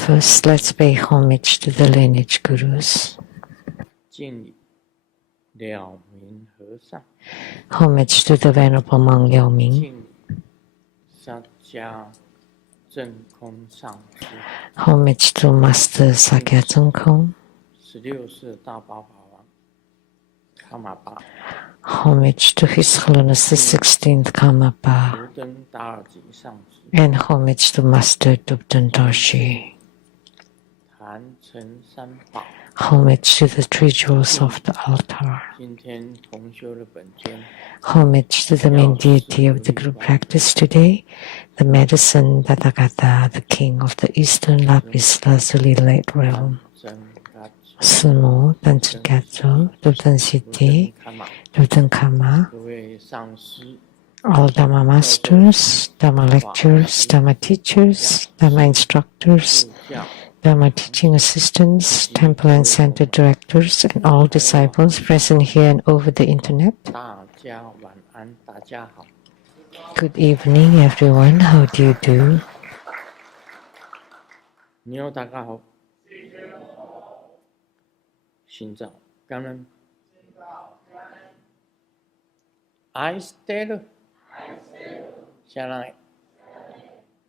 First, let's pay homage to the lineage gurus. Homage to the Venerable Monk Liao Ming. Homage to Master Sakya Zhengkong. Homage to His Holiness the 16th Karmapa. And homage to Master Dubden Dorji. Homage to the three jewels of the altar. Homage to the main deity of the group practice today, the medicine Tathagata, the king of the eastern Lapis Lazuli light realm. Sumo, Tanchen Katso, Dubden Siddhi, Dubden Kama, all Dhamma masters, Dhamma lecturers, Dhamma teachers, Dhamma instructors, Dhamma teaching assistants, temple and center directors, and all disciples present here and over the internet. Good evening, everyone. How do you do? I stay. Shalai.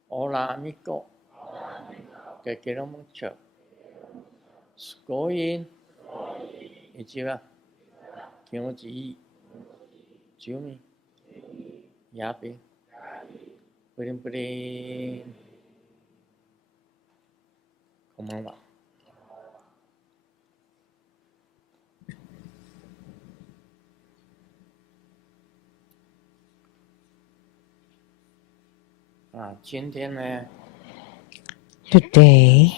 Hola, amigo. Te quiero mucho. Skoyin. Ichiwa. Kimochi ii. Jumi. Yapi. Purin purin. Konbanwa. Today,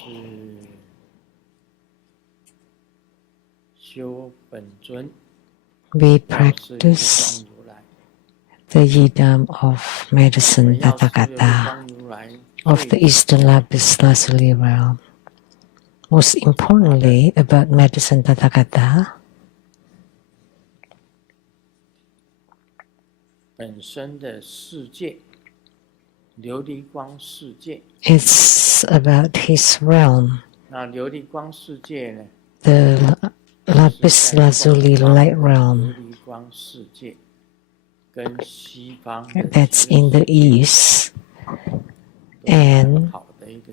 we practice the yidam of medicine Tathagata of the Eastern Lapis Lazuli realm. Most importantly, about medicine Tathagata, it's about his realm, the Lapis Lazuli light realm that's in the east, and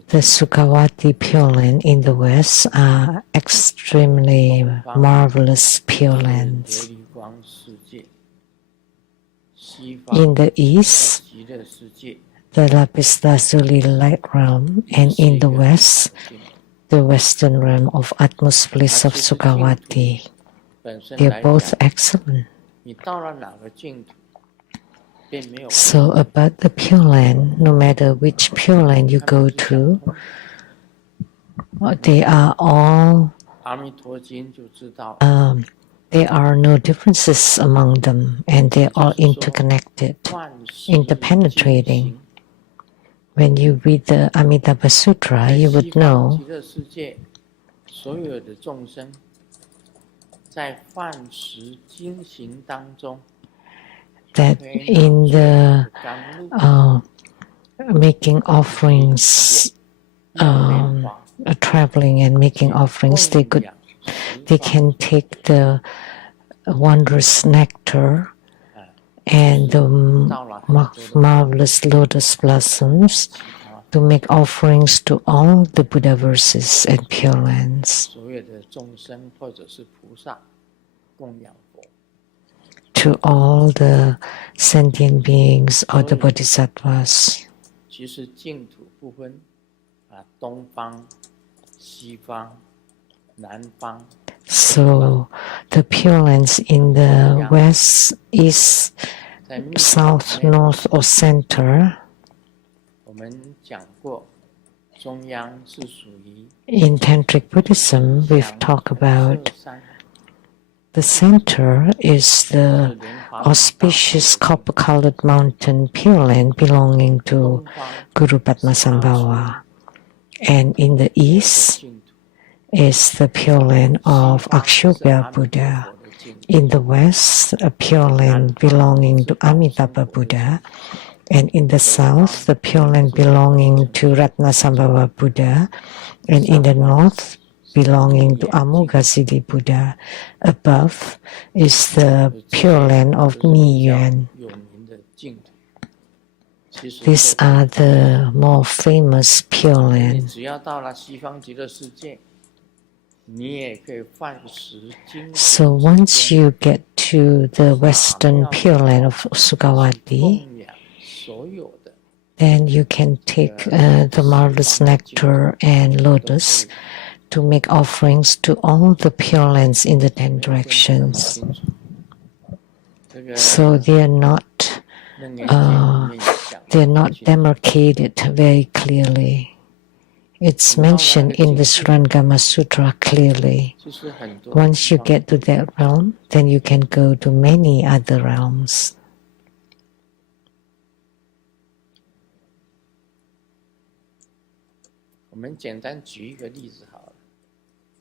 the Sukhavati Pure Land in the west are extremely marvelous Pure Lands. In the east, the Lapis Lazuli light realm, and in the west, the western realm of utmost bliss of Sukhavati. They are both excellent. So about the Pure Land, no matter which Pure Land you go to, they are all there are no differences among them, and they are all interconnected, interpenetrating. When you read the Amitabha Sutra, you would know that in the making offerings, traveling and making offerings, they can take the wondrous nectar and the marvelous lotus blossoms to make offerings to all the Buddha verses and Pure Lands, to all the sentient beings or the bodhisattvas. So the Pure Lands in the west, east, south, north, or center, in Tantric Buddhism, we've talked about the center is the auspicious copper-colored mountain Pure Land belonging to Guru Padmasambhava. And in the east is the Pure Land of Akshobhya Buddha. In the west, a Pure Land belonging to Amitabha Buddha. And in the south, the Pure Land belonging to Ratnasambhava Buddha, and in the north, belonging to Amoghasiddhi Buddha. Above is the Pure Land of Mi Yuan. These are the more famous Pure Land. So once you get to the western Pure Land of Sukhavati, then you can take the marvelous nectar and lotus to make offerings to all the Pure Lands in the 10 directions. So they are not demarcated very clearly. It's mentioned in the Surangama Sutra clearly. Once you get to that realm, then you can go to many other realms. 我们简单举一个例子好了，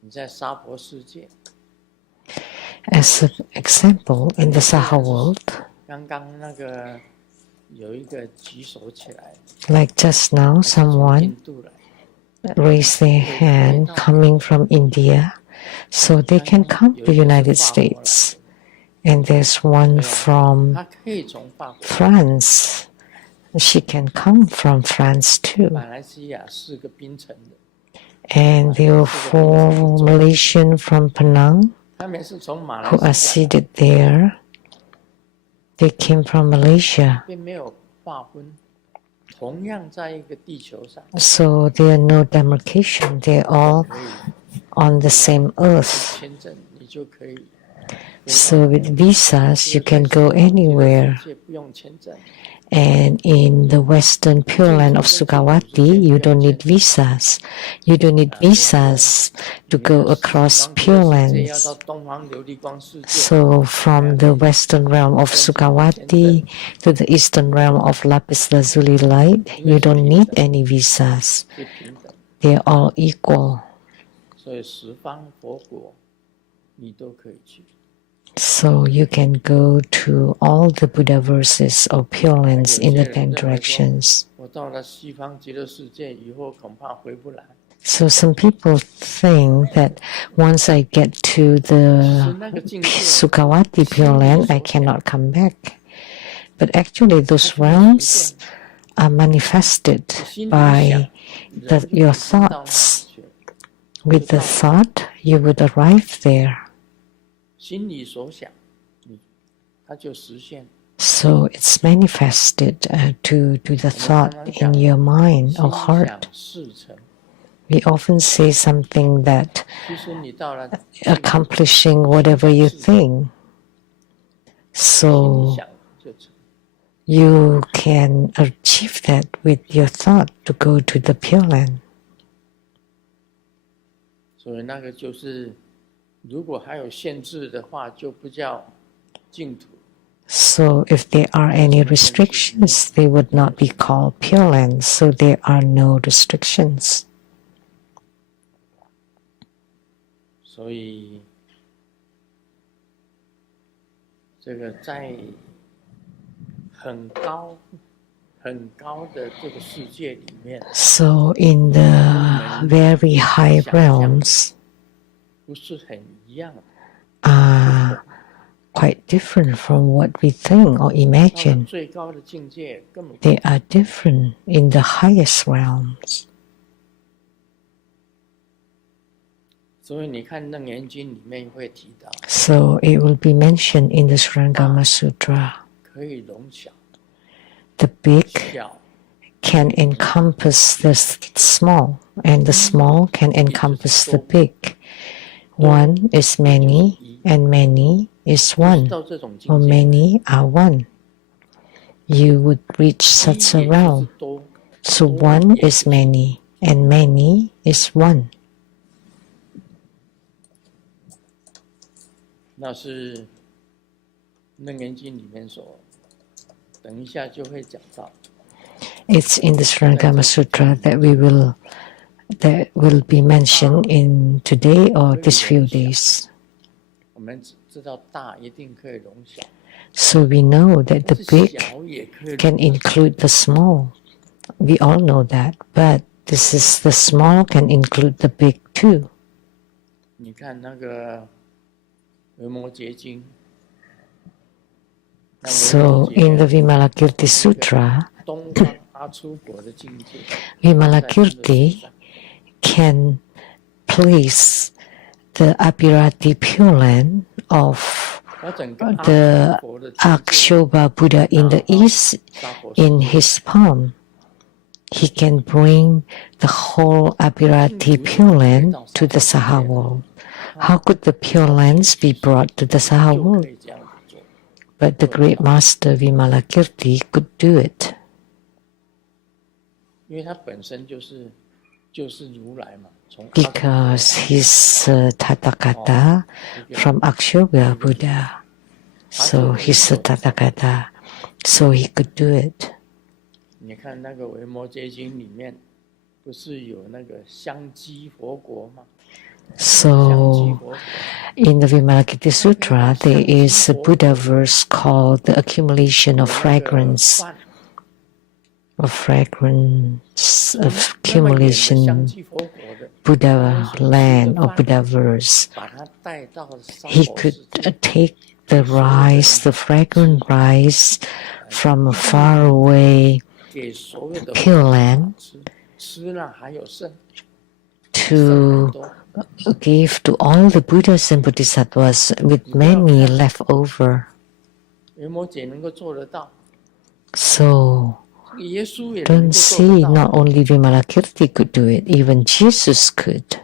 你在娑婆世界。As an example, in the Saha world, 刚刚那个有一个举手起来 like just now, someone raised their hand coming from India, so they can come to the United States. And there's one from France. She can come from France too. 马来西亚是个槟城的， And there are 4 Malaysian from Penang 他们是从马来 who are 西亚 seated there. They came from Malaysia. 并没有划分，同样在一个地球上， So there are no demarcation. They're all 可以 on the same earth. 签证，你就可以。 So with visas, you can go anywhere. 不用签证。 And in the western Pure Land of Sukhavati, you don't need visas. You don't need visas to go across Pure Lands. So from the western realm of Sukhavati to the eastern realm of Lapis Lazuli Light, you don't need any visas. They're all equal. 所以十方佛国，你都可以去。 So you can go to all the Buddha verses of Pure Lands in the 10 directions. 我到了西方极乐世界以后，恐怕回不来。 So some people think that once I get to the Sukhavati Pure Land, I cannot come back. But actually those realms are manifested by your thoughts. With the thought, you would arrive there. 心里所想，它就实现。 So it's manifested to the thought in your mind or heart. 事成。 We often say something that 其实你到了 accomplishing whatever you think. 心里 So 想就成。 you can achieve that with your thought to go to the Pure Land. 所以那个就是，如果还有限制的话，就不叫净土。 So if there are any restrictions, they would not be called Pure Land. So there are no restrictions. 所以，这个在很高的这个世界里面， So in the very high realms 不是很一样的。 are quite different from what we think or 到了 imagine. 最高的境界根本不 They are different in the highest realms. 所以你看《楞严经》里面会提到， So it will be mentioned in the Surangama Sutra. 可以容小， The big 小 can encompass the small, and the small can encompass the big. One is many, and many is 不是 one, 到这种境 or 界， many are one. You would reach 一 such a 也就是 realm. 多， So one is many, and many is one. 那是《楞严经》里面所，等一下就会讲到。 It's in the Surangama Sutra that will be mentioned in today or these few days. 我们只知道大一定可以容小， So we know that the 但是 big 小也可以 can 入得 include the small. We all know that, but this is the small can include the big too. 你看那个维摩诘经，那维摩 So in the 诘 Vimalakirti Sutra, 东方阿出国的境界，放在他的手 Vimalakirti 上， can place the Abhirati Pure Land of 把整个阿 the 弥佛的境界 Akshobha Buddha in the east 娑婆世 in 界 his palm. He can bring the whole Abhirati Pure Land to the Saha world. How could the Pure Lands be brought to the Saha 就 world? 可以这样子做。 But the great master Vimalakirti could do it 因为他本身就是如来嘛，从阿出国 because he's Tathagata from Akshobhya Buddha. So he's a Tathagata, so he could do it. 你看那个维摩诘经里面，不是有那个香积佛国吗？ So in the Vimalakirti Sutra, there is a Buddha verse called the accumulation of fragrance, accumulation Buddha land or Buddha verse. He could take the rice, the fragrant rice from a far away Pure Land to give to all the Buddhas and Bodhisattvas with many left over. So don't see not only Vimalakirti could do it, even Jesus could.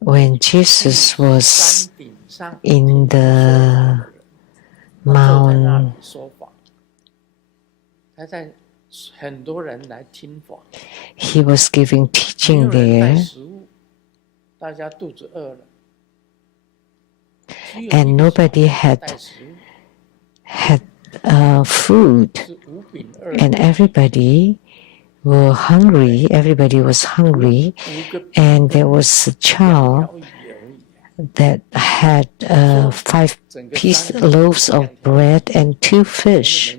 When Jesus was in the Mount, he was giving teaching there, and nobody had food, and everybody were hungry. Everybody was hungry, and there was a child that had 5 loaves of bread and 2 fish.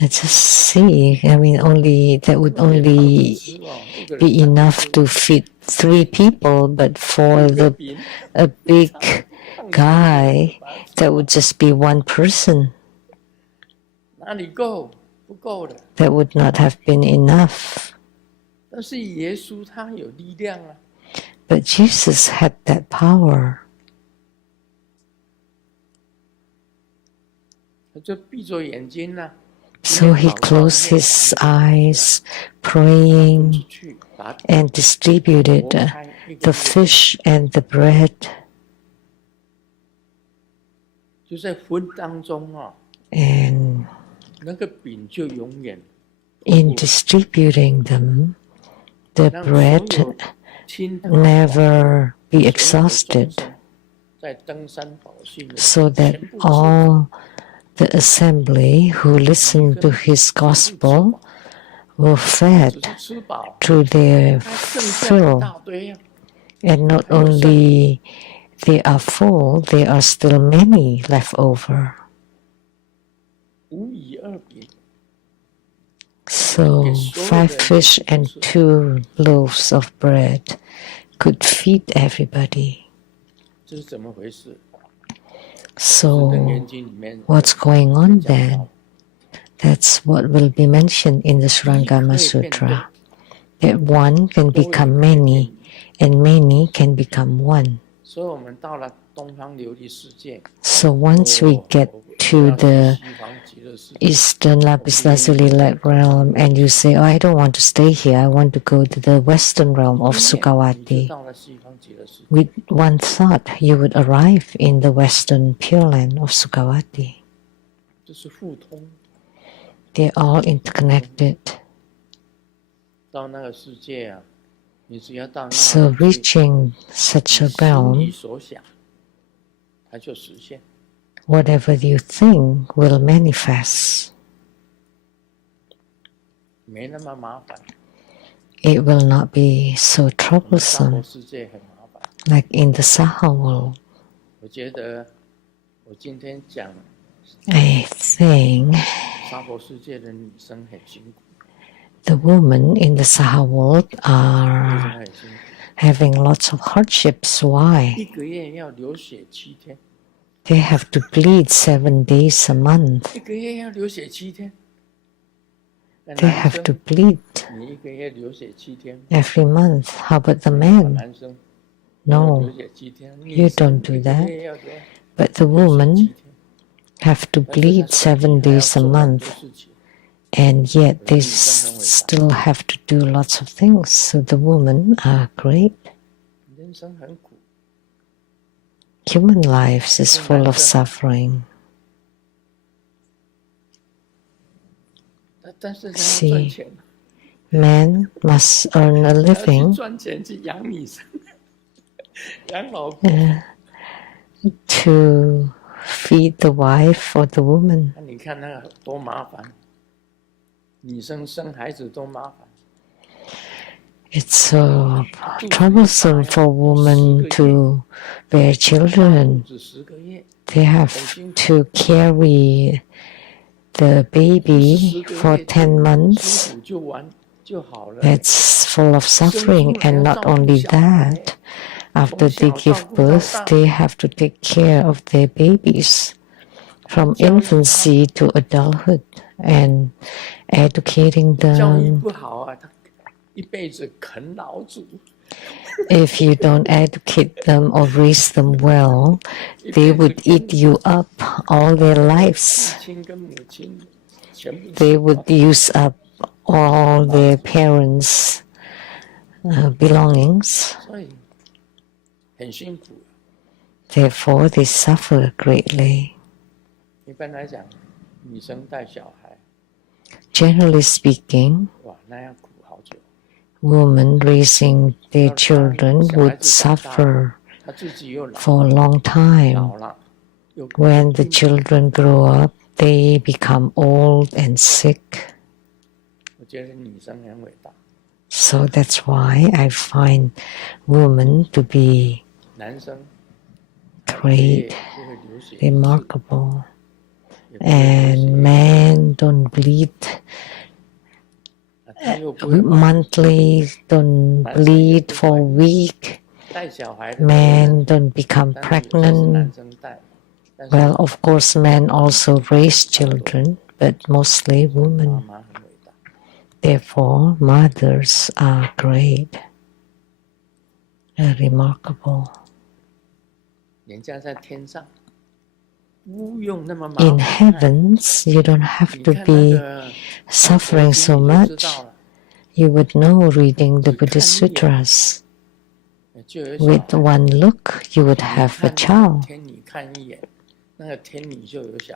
Let's just see. I mean, that would only be enough to feed 3 people, but for a big guy, that would just be 1 person. That would not have been enough. But Jesus had that power. So he closed his eyes, praying, and distributed the fish and the bread. And in distributing them, the bread never be exhausted, so that all the assembly who listened to his gospel were fed to their fill. And not only they are full, there are still many left over. So 5 fish and 2 loaves of bread could feed everybody. So what's going on then? That's what will be mentioned in the Surangama Sutra. That one can become many, and many can become one. So once we get to the Eastern Lapis Lazuli light realm and you say, oh, I don't want to stay here, I want to go to the Western realm of Sukhavati, with one thought you would arrive in the Western Pure Land of Sukhavati. They're all interconnected. So reaching such a realm, whatever you think will manifest. it will not be so 沙婆 troublesome 世界很麻烦。 like in the Saha world. 我觉得我今天讲 I think 沙婆世界的女生很辛苦， the women in the Saha world 为什么 are 很辛苦？ having lots of hardships. Why? 一个月要流血7天， They have to bleed 7 days a month. 一个月要流血7天。 They 男 have to 生， bleed 你一个月流血7天， every month. How about the men? 男生没有 No, 流血7天， you 女生 don't do 一个 that. 月要流 But the 流血7 women 天。 have to 但是 bleed 在身体 7还要 days a 做很多 month, 事情。 and yet they 女生很伟大， still have to do lots of things. So the women are great. 人生很苦。 Human lives is full of suffering. 但是他要赚 See, 钱， man must earn a 他要去 living 赚钱去养女生，养老婆。 to feed the wife or the woman. 那你看那个多麻烦，女生生孩子多麻烦。 It's so troublesome for women to bear 大 children. 肚子10个月， They have to carry the baby 10个 for 月 10 months. 辛苦就完就好了。 It's full of suffering, and not only that, after they give birth, they have to take care of their babies from infancy to adulthood and educating 教育 them. 不好啊，他一辈子啃老族。 If you don't educate them or raise them well, they would eat you up all their lives. 父亲跟母亲全部 They would use up all their parents' belongings. 所以很辛苦。 Therefore, they suffer greatly. 一般来讲，女生带小孩， Generally speaking, 哇，那要苦好久。 women raising their children would suffer 她自己又老 for a long time. 了，又 When the children grow up, they become old and sick. 我觉得女生很伟大， So that's why I find women to be 男生 great, 就会流血， remarkable, 也不会流血 and men don't bleed 他又不会 monthly, don't bleed for a week. 带小孩的 Men don't become 但是有些是男 pregnant. 生带，但是 Well, of course, men also raise children, but mostly 妈 women. 妈很伟大。 Therefore, mothers are great, remarkable. 人家在天上，不用那么麻 In 烦。 heavens, you don't have 你 to 看那 be 个 suffering so 你就 much. 知道了， You would know reading the 只看 Buddhist 一眼。 sutras. 就有小 With 孩。 one look, you would 你 have a 看那个 child. 天女看一眼，那个天女就有小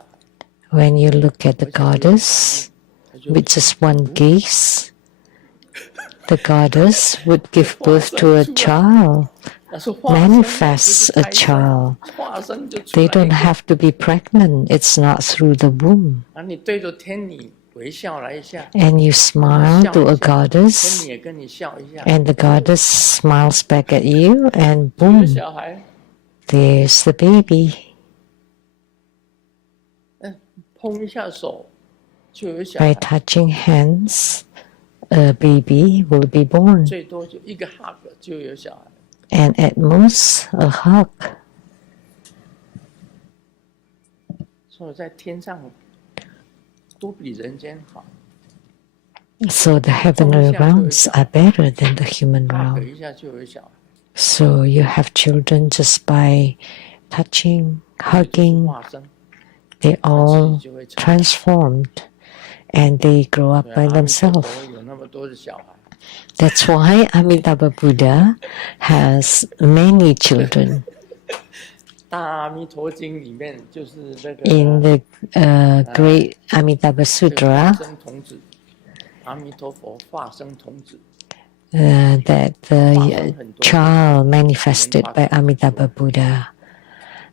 孩， When you look at the 而且就有怀 goddess, 孕，她就 with just one gaze, the goddess would give birth to a child, 那是化身，不 manifests 是 a 胎生， child. 化身就出 They 来一 don't 个。 have to be pregnant. It's not through the womb. 啊，你对着天女微笑来一下， And you smile to a 天 goddess, 女也跟你笑一下， and the goddess smiles back at you, and 就有 boom, 小孩。 there's the baby. 碰一下手就有小 By 孩， touching hands, a baby will be born, 最多就一个 hug 就有小孩。 and at most, a hug. 所以在天上都比人间好， So the heavenly realms are better than the human hug realm. 一下就有小孩。 So you have children just by touching, hugging, 化身， they 他 all 自己就会成。 transformed and they grow up 对 by 阿弥陀 themselves. 佛有那么多的小孩， That's why Amitabha Buddha has many children. 大阿弥陀经里面就是那个 In the great Amitabha 这个化 Sutra, 身童子，阿弥陀佛化身童子， that the child manifested by Amitabha Buddha,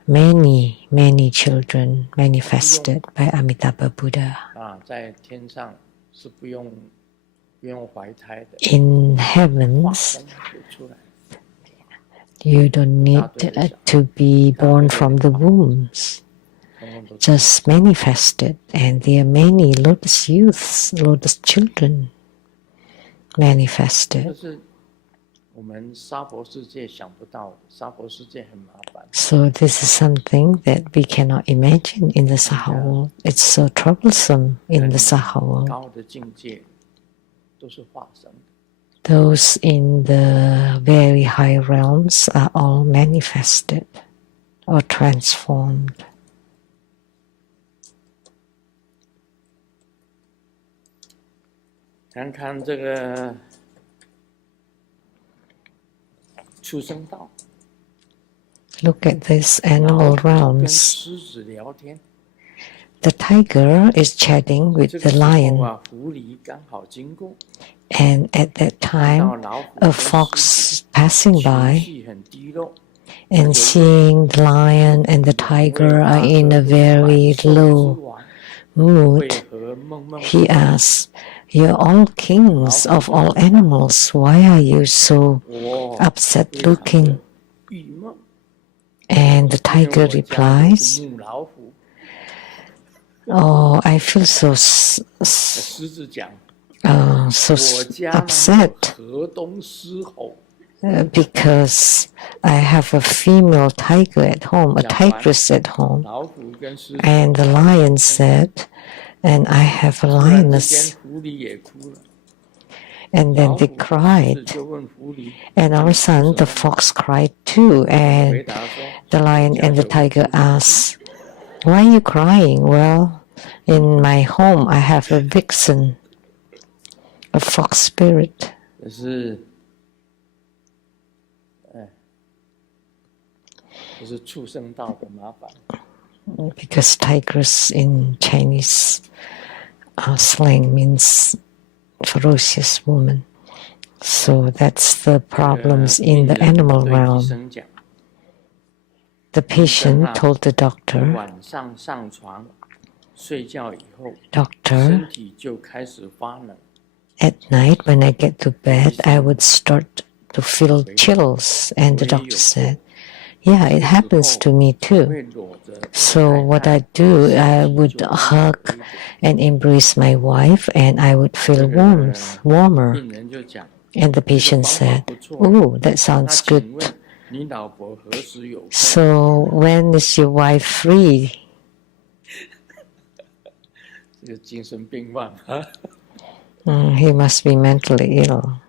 many children manifested by Amitabha Buddha. 啊，在天上是不用 in heavens, you don't need to be born from the wombs. Just manifested, and there are many lotus youths, lotus children manifested. So this is something that we cannot imagine in the Saha world. It's so troublesome in the Saha world. Those in the very high realms are all manifested or transformed. 看看这个畜生道。Look at this animal realms. The tiger is chatting with the lion. And at that time, a fox passing by and seeing the lion and the tiger are in a very low mood, he asks, "You're all kings of all animals. Why are you so upset looking?" And the tiger replies, "Oh, I feel so upset because I have a female tiger at home, a tigress at home." And the lion said, "And I have a lioness." And then they cried. And all of a sudden, the fox cried too. And the lion and the tiger asked, "Why are you crying?" "Well, in my home, I have a vixen, a fox spirit." Because tigress in Chinese slang means ferocious woman. So that's the problems in the animal realm. The patient told the doctor, "Doctor, at night when I get to bed, I would start to feel chills." And the doctor said, "Yeah, it happens to me too. So what I do, I would hug and embrace my wife and I would feel warmer." And the patient said, "Oh, that sounds good. So when is your wife free?" He must be mentally ill.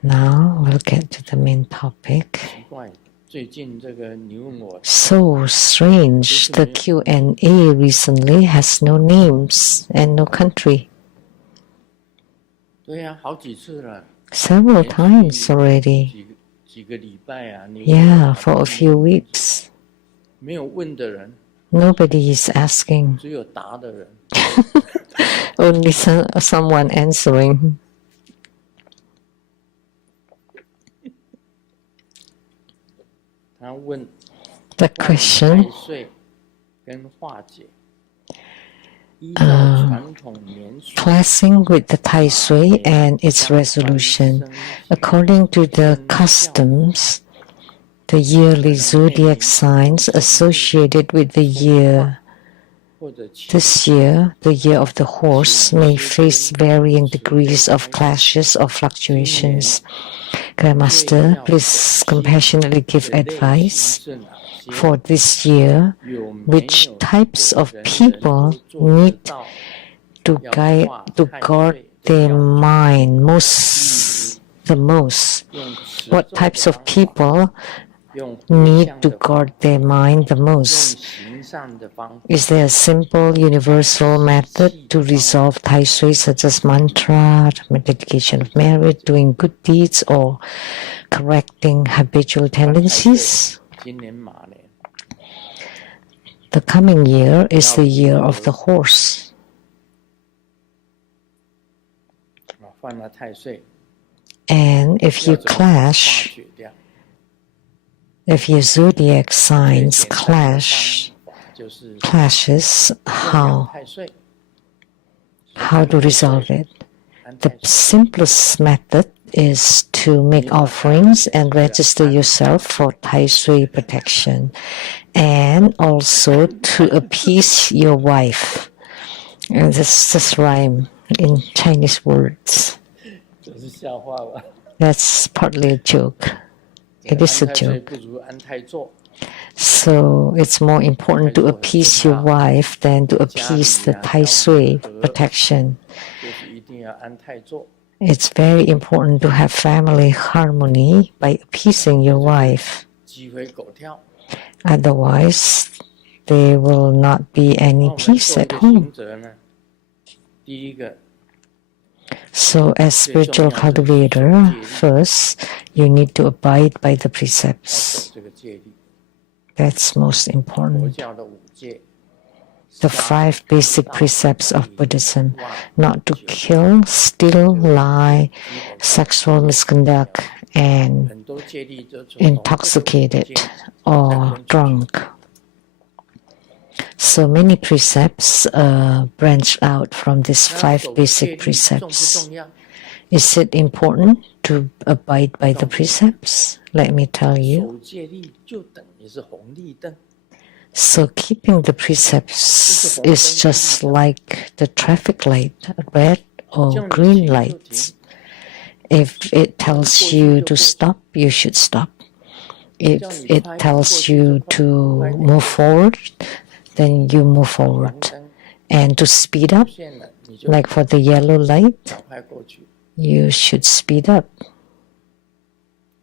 Now we'll get to the main topic. So strange, the Q&A recently has no names and no country. Several times already. Yeah, for a few weeks. Nobody is asking. Only someone answering. The question, classing with the Tai Sui and its resolution. According to the customs, the yearly zodiac signs associated with the year. This year, the year of the horse, may face varying degrees of clashes or fluctuations. Grandmaster, please compassionately give advice for this year. Which types of people need to guard their mind the most? What types of people need to guard their mind the most? Is there a simple universal method to resolve Tai Sui, such as mantra, dedication of merit, doing good deeds, or correcting habitual tendencies? The coming year is the year of the horse. And if you clash, if your zodiac signs clash clashes, how to resolve it? The simplest method is to make offerings and register yourself for Tai Sui protection, and also to appease your wife. And this just rhyme in Chinese words. That's partly a joke. It is a joke. So it's more important to appease your wife than to appease the Tai Sui protection. It's very important to have family harmony by appeasing your wife. Otherwise, there will not be any peace at home. So as spiritual cultivator, first, you need to abide by the precepts. That's most important. The 5 basic precepts of Buddhism: not to kill, steal, lie, sexual misconduct, and intoxicated or drunk. So many precepts branch out from these 5 basic precepts. Is it important to abide by the precepts? Let me tell you. So keeping the precepts is just like the traffic light, red or green lights. If it tells you to stop, you should stop. If it tells you to move forward, then you move forward. And to speed up, like for the yellow light, you should speed up.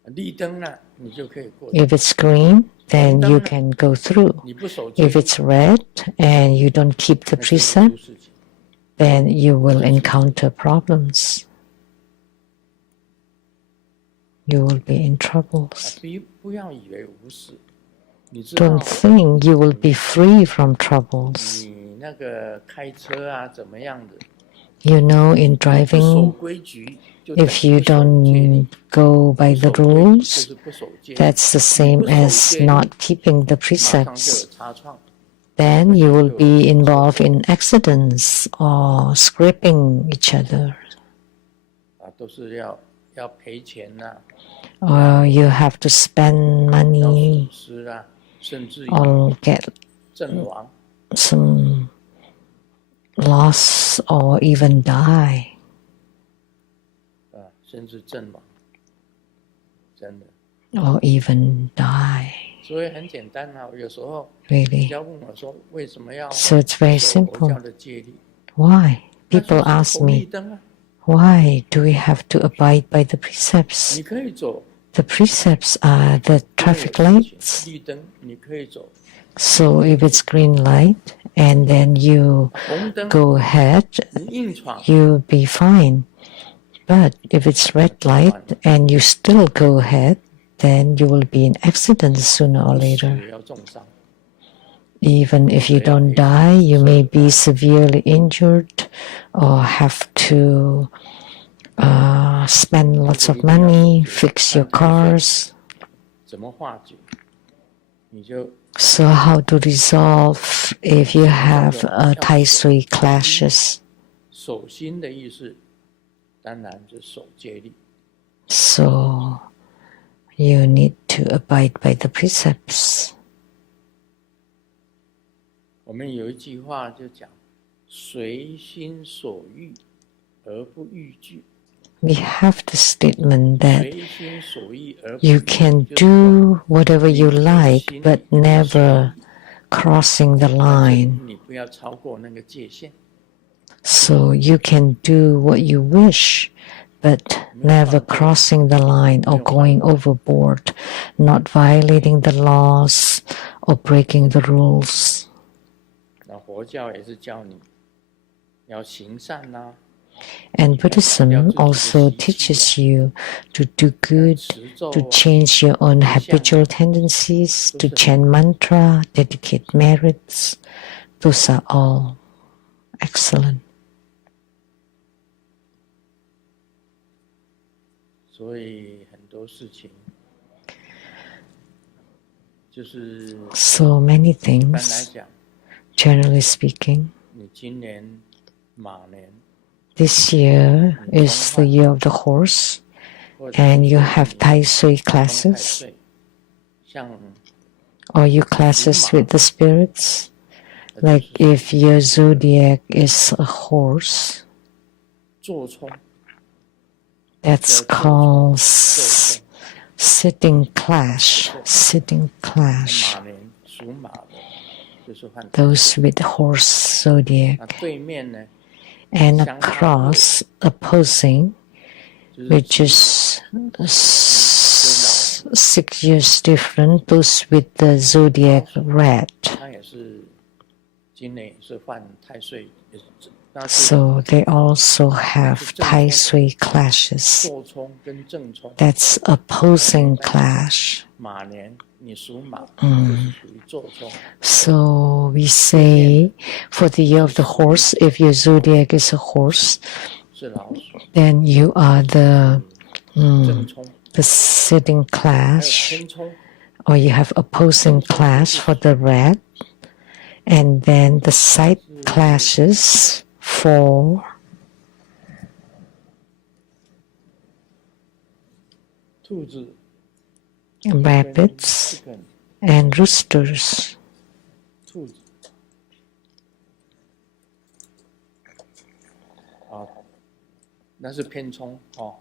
If it's green, then you can go through. If it's red and you don't keep the precept, then you will encounter problems. You will be in troubles. Don't think you will be free from troubles. You know, in driving, if you don't go by the rules, that's the same as not keeping the precepts. Then you will be involved in accidents or scraping each other. Or you have to spend money or get some loss or even die. Or even die. Really. So it's very simple. Why? People ask me, why do we have to abide by the precepts? The precepts are the traffic lights. So if it's green light and then you go ahead, you'll be fine. But if it's red light and you still go ahead, then you will be in accidents sooner or later. Even if you don't die, you may be severely injured or have to spend lots of money, fix your cars. So how to resolve if you have Tai Sui clashes? So you need to abide by the precepts. We have the statement that you can do whatever you like, but never crossing the line. So you can do what you wish, but never crossing the line or going overboard, not violating the laws or breaking the rules. And Buddhism also teaches you to do good, to change your own habitual tendencies, to chant mantra, dedicate merits. Those are all excellent. So many things. generally speaking. 你今年马年， This year is the year of the horse, 或者是 and you 说 have 你 Tai Sui 冲太 classes, 岁，像 or you classes with the spirits. 就 Like 是 if your zodiac is a horse, 坐冲， that's 叫坐冲， called 坐冲。 sitting clash. Sitting 那 clash. 马年属马的，就是犯太 Those 岁。 with horse zodiac. 那对面呢， And 相差右， across opposing, 就是 which 属 is 老 6 years different, those with the zodiac red. 他也是今年也是犯太岁，也是那是 So they also have Tai Sui clashes. 坐冲跟正冲。 That's opposing clash. 马年你属马，就是属于坐冲。 So we say for the year of the horse, if your zodiac is a horse, 是老鼠， then you are the 正冲， the sitting 还有 clash, 偏冲， or you have opposing clash for the red, and then the side clashes for 兔子 rabbits 跟 and roosters. 兔子。啊，那是偏冲哦。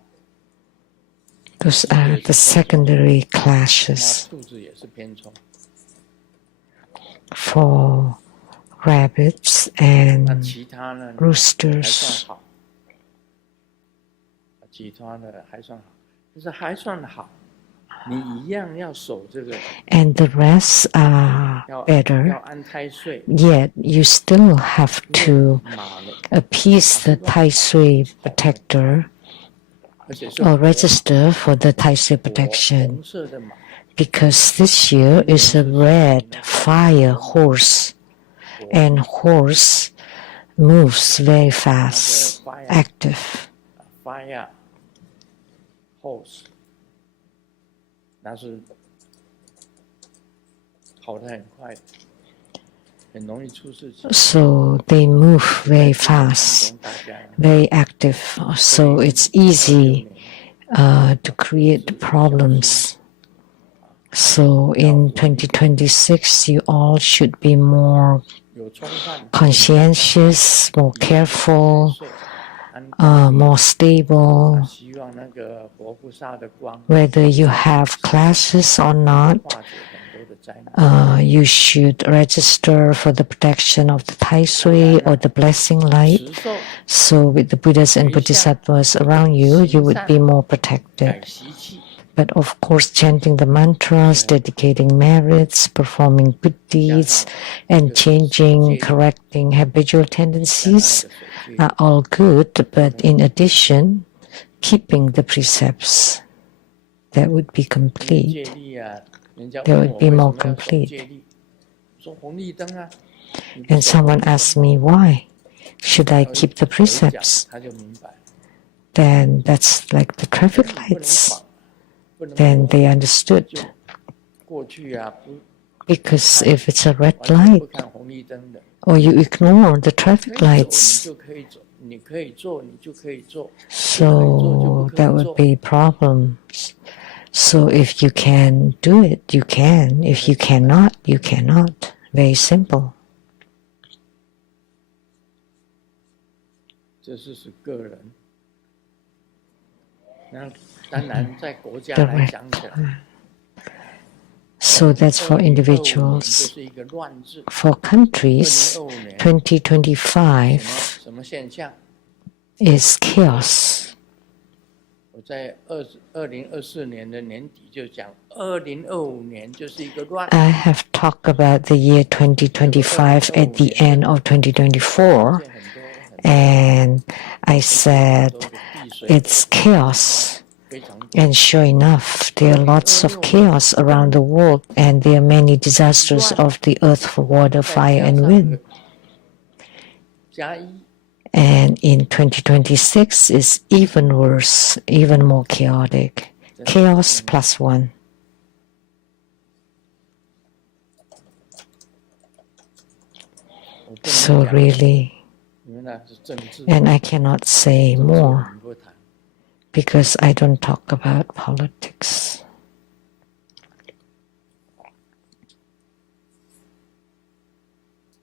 Those are the secondary 那 clashes 兔子也是偏冲。 for rabbits 那 and 其他呢还 roosters. 算好，其他的还算好，就是还算好。你一样要守这个， And the rest are 要 better, 安太岁， yet you still have to 马的， appease the Tai Sui protector 而且是 or register for the Tai Sui 红 protection, 色的马， because this year is a red fire horse, and horse moves very fast, active. fire horse， 那是跑得很快的，很容易出事情。 So they move very fast, 大家 very active, so it's easy to create problems. So in 2026, you all should be more 有冲犯 conscientious, more careful, 岁，安 more stable. 希望那个活菩萨的光 Whether you have classes or not, 化解很多的灾难。 you should register for the protection of the Tai Sui or the blessing light. 持寿 So with the Buddhas and Bodhisattvas around you, you would be more protected. 改习气， But of course, chanting the mantras, dedicating merits, performing good deeds, and changing, correcting habitual tendencies 那个 are all good. But in addition, keeping the precepts, that would be 戒 complete. 律啊，人家 There 问 would 我 be 为什 more 么要守 complete. 戒律，说红绿灯啊。你不 And 守 someone 红绿灯 asked me, why should I keep the 我一讲 precepts? 他就明白， Then that's like the traffic 不能 lights. 晃，不能 Then 过 they understood. 就过去啊，不 Because if it's a red 完全 light, 不看红绿灯的， or you ignore the 可以 traffic 走 lights, 你就可以走，你可以做你就可以做， so that would be problems. So if you can do it, you can. If you cannot, you cannot. Very simple. 这是个人。那当然，在国家 The 来 red 讲起来， So that's for 2025年就 individuals. 是一个乱制。 For countries, 2025年2025什么现象？ is chaos. 我在2024年的年底就讲，2025年就是一个乱。 I have talked about the year 2025 at the end of 2024, 很多 and I said 很多的地水 it's chaos. 非常 And sure enough, there are lots of chaos around the world, and there are many disasters of the earth, water, fire, and wind. 加一， And in 2026 is even worse, even more chaotic. Chaos plus one. So really, and I cannot say more because I don't talk about politics.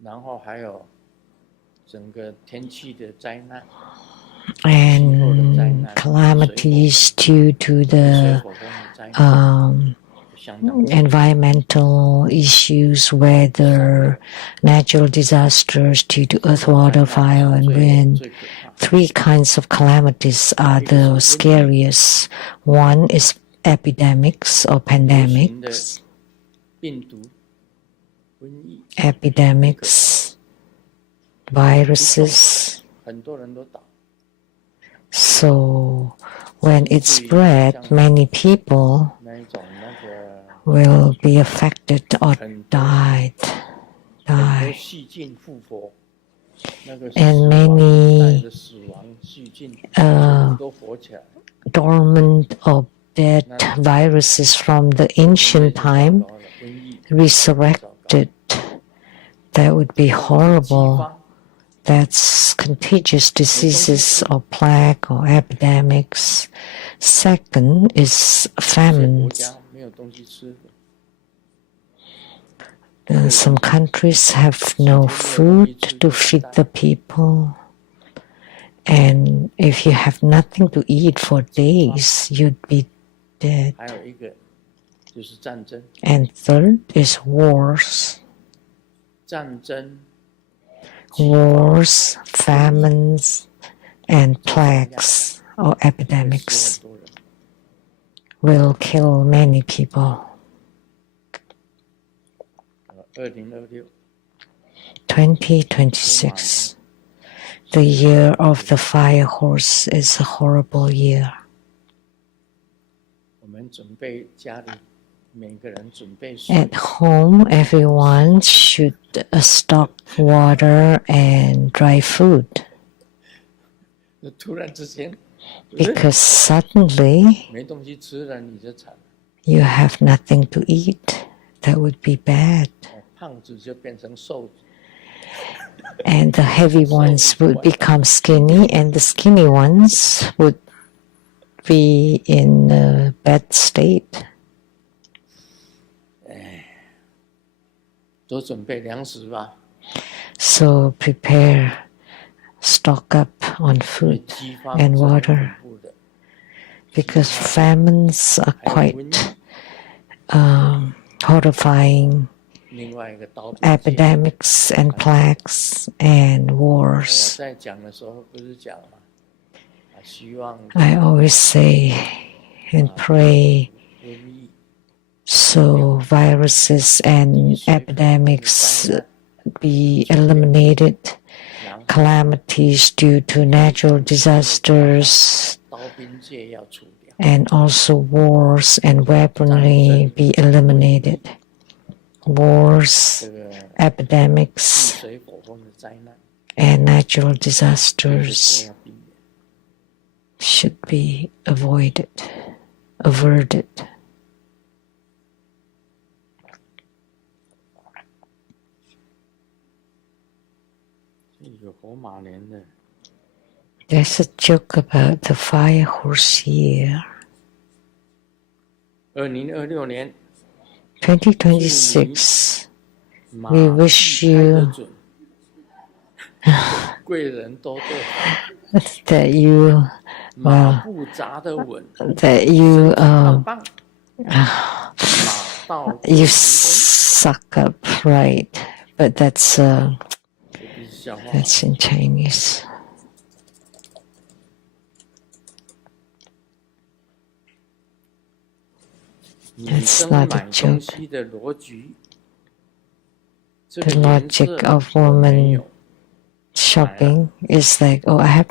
然后还有整个天气的灾难。 And calamities due to the environmental issues, weather, natural disasters due to earth, water, fire, and wind. 3 kinds of calamities are the scariest. One is epidemics or pandemics. Epidemics, viruses. So when it spread, many people will be affected or die. And many dormant or dead viruses from the ancient time resurrected. That would be horrible. That's contagious diseases or plague or epidemics. Second is famines. Some countries have no food to feed the people. And if you have nothing to eat for days, you'd be dead. And third is wars. Wars, famines, and plagues or epidemics will kill many people. 2026, the year of the fire horse, is a horrible year. At home, everyone should stock water and dry food. Because suddenly you have nothing to eat. That would be bad. And the heavy ones would become skinny, and the skinny ones would be in a bad state. So prepare, stock up on food and water, because famines are quite horrifying. Epidemics and plagues and wars. I always say and pray so viruses and epidemics be eliminated, calamities due to natural disasters, and also wars and weaponry be eliminated. Wars, epidemics, and natural disasters should be avoided, averted. There's a joke about the fire horse year. 2026, we wish you that you, well, that you suck up, right? But that's in Chinese. It's not a joke. The logic of woman shopping is like, oh, I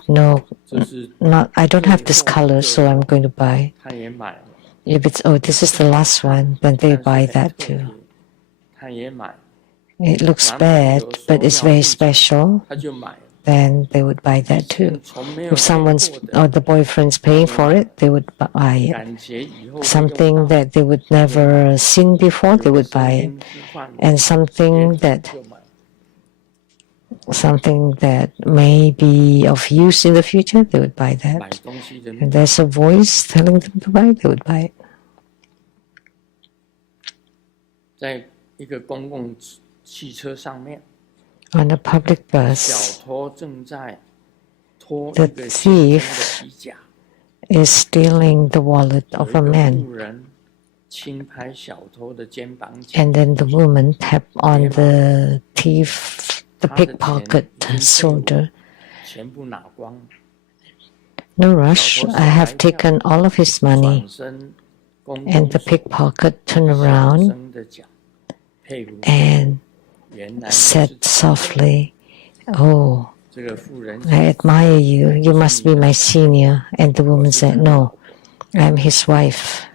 don't have this color, so I'm going to buy. If it's, oh, this is the last one, then they buy that too. It looks bad, but it's very special, then they would buy that too. If someone's or the boyfriend's paying for it, they would buy it. Something that they would never seen before, they would buy it. And something that something that may be of use in the future, they would buy 买 that. 东西的 And there's a voice telling them to buy, they would buy it. 在一个公共汽车上面， On a public 小 bus, 偷正在脱 The 一个先生的 thief 皮夹， is stealing the wallet 有 of 一 a 个 man. 路人轻拍小偷的肩膀前， And then the woman tapped on the thief, the 他的钱 pickpocket 已经被 shoulder. 我全部拿光， No rush, I have taken all of his money. 转身弓 And 弓 the 手， pickpocket turned 小 around 声的讲，佩服， and 原来 said 你是 softly, "Oh, 这个妇人 I admire you. You must be my senior." And the woman said, "No, I'm his wife."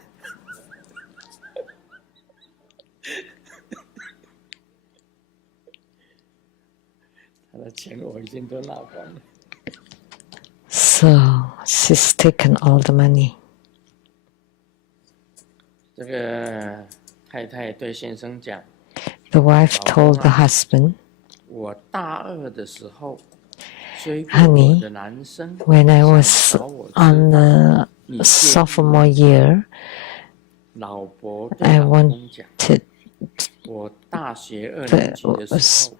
他的钱我已经都拿光了。 So she's taken all the money. 这个太太对先生讲， The wife told the husband, 我大二的时候追过 Honey, 我的男生， when I 想 was 找我吃 on 饭， the 你介意 sophomore year, 老婆对 I 老公讲， wanted 我大学2年级的时候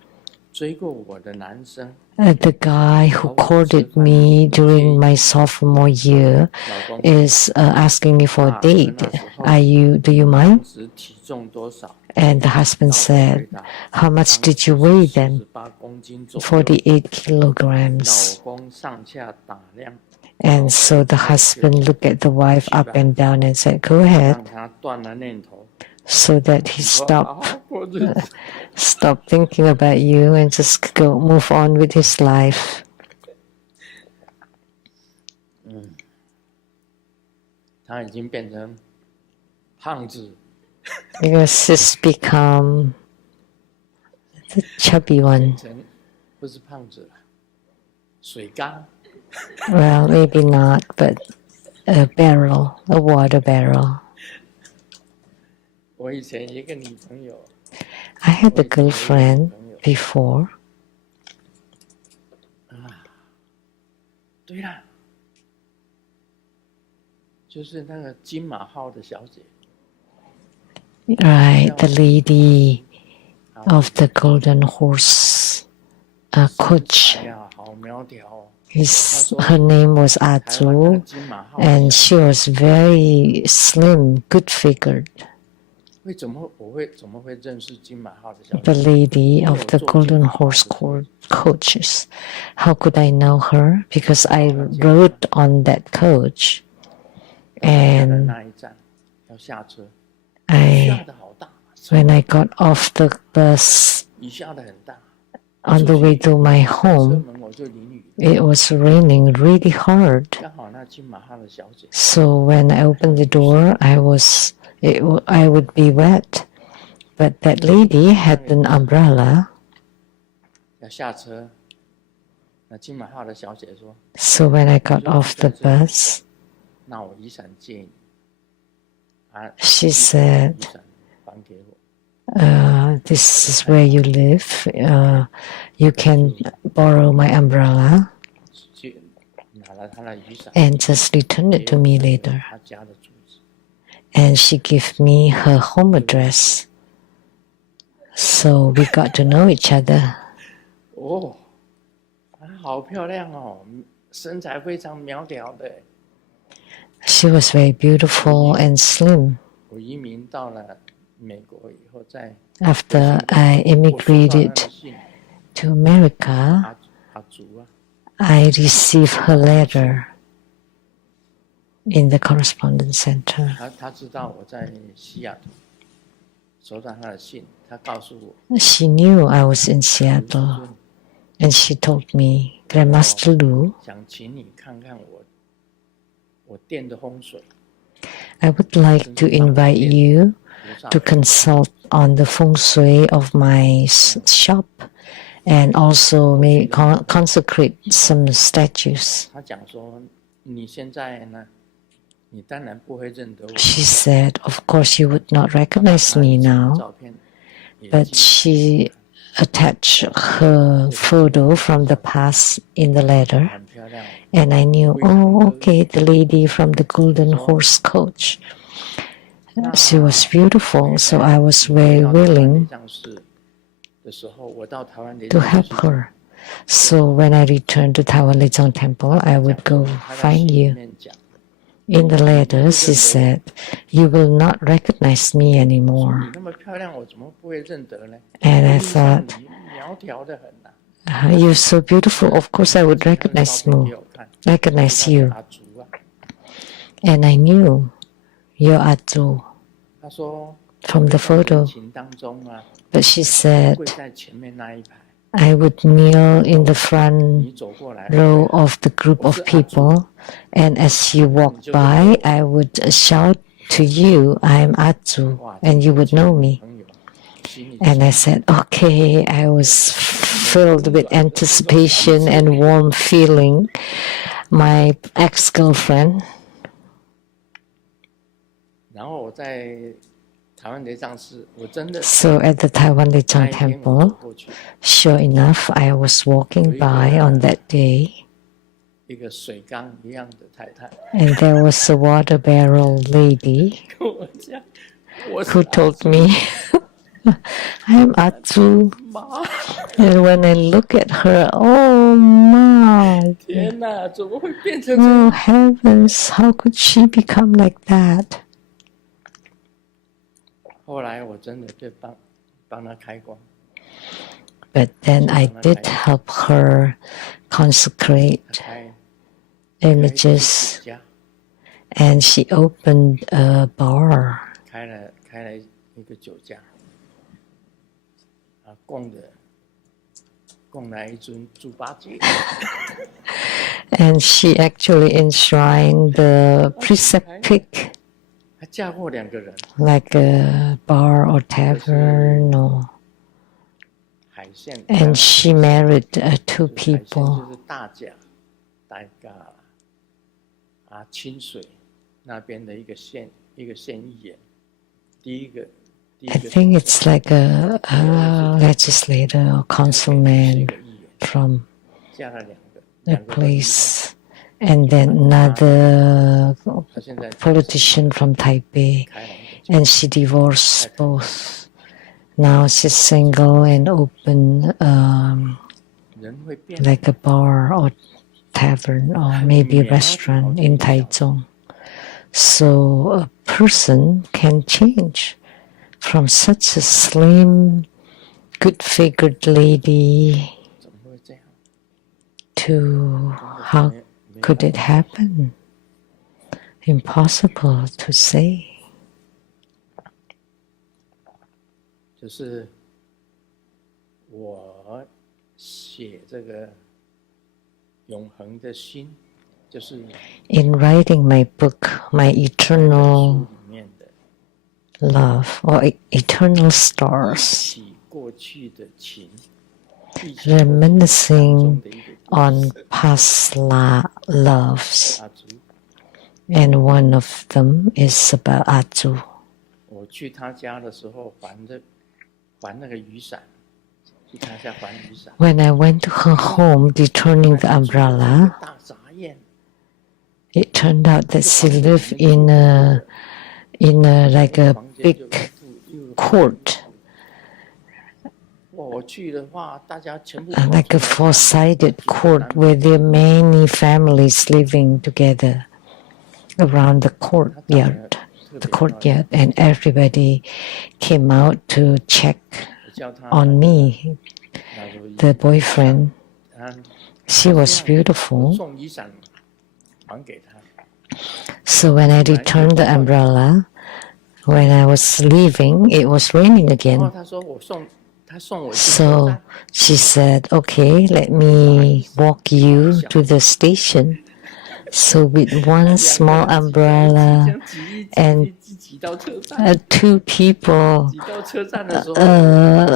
追过我的男生， the guy who courted me during my sophomore year 老公 is asking me for a 大二 date. 那时候 Do you 当 mind? 时体重多少？ And the husband 老婆回 said, 答， How 当 much 时 did you weigh then? 48公斤左右。 48老 kilograms. 公上下打量， And so the husband looked at the wife up and down and said, Go ahead, 让他断了念头， so that he 说 stopped 好好过日子。 stop thinking about you and just move on with his life. 他已经变成胖子， Because he's become the chubby one. 成不是胖子了，水缸。 Well, maybe not, but a barrel, a water barrel. 我以前一个女朋友， I had a girlfriend before. 对啦，就是那个金马号的小姐， Right, the lady of the Golden Horse coach. 哎呀，好苗条哦。 Her name was 台湾那个 Azu, 金马号的 and 小 she was very slim, good-figured. 怎么会认识金马号的小 The 姐？ lady of the Golden Horse coaches. How could I know her? Because I rode on that coach, 到下的 and 那一站要下车，雨 I, 下的好大， when I got off the bus 雨下的很大。 on the way to my 车 home, 门我就淋雨， it was raining really hard. 刚好那金马号的小姐 So when I opened the door, I would be wet. But that lady had an umbrella. 要下车，那金马号的小姐说 So when I got off the bus,：“ 那我雨伞借你。”啊 She said 雨伞还给我。 this is where you live. You can borrow my umbrella 就拿了她的雨伞， and just return it to me later. 她家的住址。 And she gave me her home address. So we got to know each other. 哦，她好漂亮哦，身材非常苗条的。 She was very beautiful and slim. 我移民到了美国以后，在 After I 我收到那 immigrated 个信， to America, 阿竹啊， I received her letter in the correspondence center. 他知道我在西雅图，收到他的信，他告诉我， She knew I was in 卢师 Seattle, 尊 and she told me, Grandmaster Lu, 想请你看看我店的风水， I would like to invite you 菩萨 to consult on the feng shui of my shop and also may consecrate some statues. 他讲说，你现在呢，你当然不会认得我， She said, Of course, you would not recognize me 拿 now, 照片也 but 寄 attach her photo from the past in the letter. 很漂亮。 And I knew, oh, okay, the lady from the Golden Horse Coach. She was beautiful, so I was very willing 的时候，我到台湾 to help her. So when I returned to Taiwan Lechang Temple, I would go find you. In the letter, she said, you will not recognize me anymore. 你那么漂亮，我怎么不会认得呢？ And I thought, 你苗条的很呐。 you're so beautiful. Of course, I would recognize you. 阿竹啊， And I knew you're Atu 他说 from the 在 photo. 人群当中啊， But she said, 跪在前面那一排， I would kneel in the front 你走过来， row of the group of people, and as you walked by, I would shout to you, I'm Atsu, and you would know me. 朋友心里 And I said, okay, I was filled with anticipation and warm feeling. My ex-girlfriend, 然后我在台湾雷藏寺，我真的 so at the Taiwan 那 Lechang 一天我 Temple, 走过去， sure enough, I was walking by on that day, 一个水缸一样的太太 and there was a water barrel lady 跟我讲，我是 who told me, I'm Atsu. 妈， And when I look at her, oh my, 天哪，怎么会变成这样？ oh heavens, how could she become like that? 后来我真的就帮她开光， But then I did help her consecrate 开 images, 家， and she opened a bar. 开了一个酒家，啊，供来一尊猪八戒， And she actually enshrined the precept pick, 还嫁过2个人， like a bar or tavern, or, 海线， and she married 2海线 people. 就是大甲、大甲啊，清水那边的一个县议员，第一个 I think it's like a legislator or 是 councilman 一个议员， from 嫁了2个， a 2个都离婚 place, and then another 她现在 politician from Taipei, 开了一个 and she divorced both. Now she's single and open 人会变， like a bar or tavern or maybe a restaurant in Taichung. So a person can change from such a slim, good-figured lady 怎么会这样？ to how could it happen? Impossible to say. 就是我写这个永恒的心，就是 In writing my book, my 书 eternal 里面的 love or eternal stars, 起过去的情，忆起过去 reminiscing 当中的一个故 on 事 past loves, 阿竹， and one of them is about Atsu. 我去他家的时候还那个雨伞，去他家还雨伞。 When I went to her home returning the umbrella, 大杂院， it turned out that she lived in a like a 房间 big 就一副 court, 哇，我去的话，大家全部 like a four-sided court where there are many families living together around the courtyard, and everybody came out to check 叫他 on me, 拿着雨 the boyfriend. 他 She was beautiful. 送雨伞还给他， So when I returned the umbrella, when I was leaving, it was raining 然后 again. 他送我去车 So 站， she said, okay, let me walk you to the station. So with one small 这 umbrella 样挤到车站， two people 挤到车站的时候，